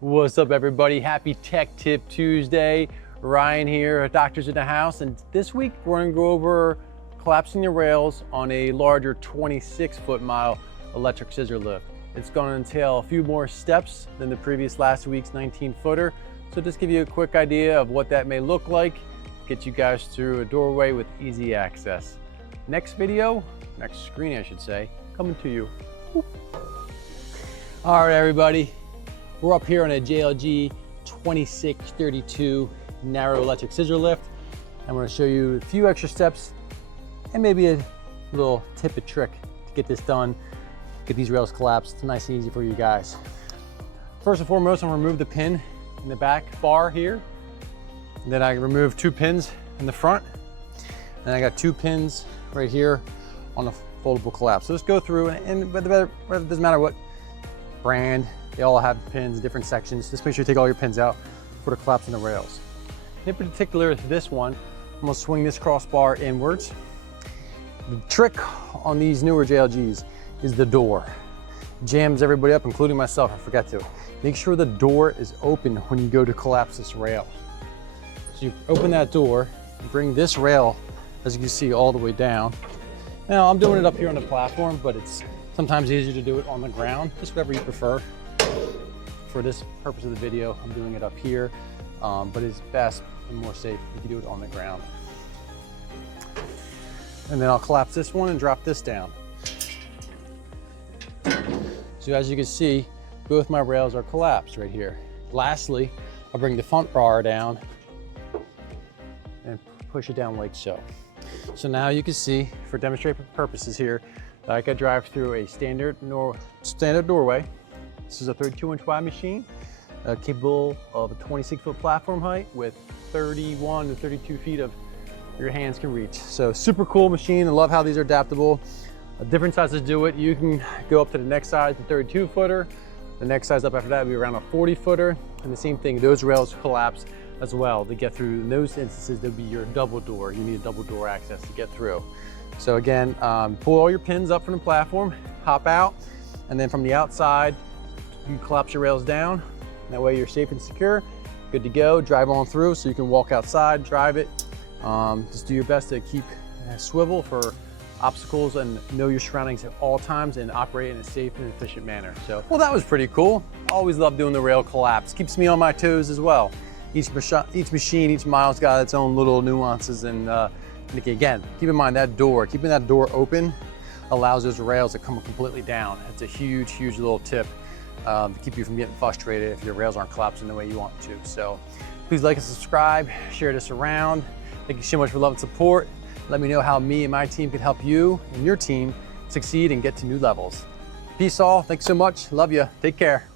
What's up, everybody? Happy Tech Tip Tuesday. Ryan here, Doctors in the House, and this week we're going to go over collapsing the rails on a larger 26-foot-mile electric scissor lift. It's going to entail a few more steps than the previous last week's 19-footer, so just give you a quick idea of what that may look like, get you guys through a doorway with easy access. Next screen I should say, coming to you. All right, everybody. We're up here on a JLG 2632 narrow electric scissor lift. I'm going to show you a few extra steps and maybe a little tip and trick to get this done, get these rails collapsed nice and easy for you guys. First and foremost, I'm going to remove the pin in the back bar here. And then I remove 2 pins in the front. And I got 2 pins right here on the foldable collapse. So let's go through, and it doesn't matter what brand, they all have pins, different sections. Just make sure you take all your pins out for the collapsing the rails. In particular, this one, I'm gonna swing this crossbar inwards. The trick on these newer JLGs is the door. Jams everybody up, including myself, I forgot to. Make sure the door is open when you go to collapse this rail. So you open that door, bring this rail, as you can see, all the way down. Now, I'm doing it up here on the platform, but it's sometimes easier to do it on the ground, just whatever you prefer. For this purpose of the video, I'm doing it up here, but it's best and more safe if you do it on the ground. And then I'll collapse this one and drop this down. So as you can see, both my rails are collapsed right here. Lastly, I'll bring the front bar down and push it down like so. So now you can see, for demonstration purposes here, that I can drive through a standard doorway. This is a 32-inch wide machine, capable of a 26-foot platform height with 31 to 32 feet of your hands can reach. So super cool machine. I love how these are adaptable. Different sizes do it. You can go up to the next size, the 32-footer. The next size up after that would be around a 40-footer. And the same thing, those rails collapse as well. To get through, in those instances, there'll be your double door. You need a double door access to get through. So again, pull all your pins up from the platform, hop out, and then from the outside, you collapse your rails down. That way you're safe and secure, good to go. Drive on through so you can walk outside, drive it. Just do your best to keep a swivel for obstacles and know your surroundings at all times and operate in a safe and efficient manner. So, well, that was pretty cool. Always love doing the rail collapse. Keeps me on my toes as well. Each machine, each model's got its own little nuances, and again, keep in mind that door, keeping that door open allows those rails to come completely down. It's a huge, huge little tip to keep you from getting frustrated if your rails aren't collapsing the way you want to. So please like and subscribe, share this around. Thank you so much for love and support. Let me know how me and my team can help you and your team succeed and get to new levels. Peace all, thanks so much, love you, take care.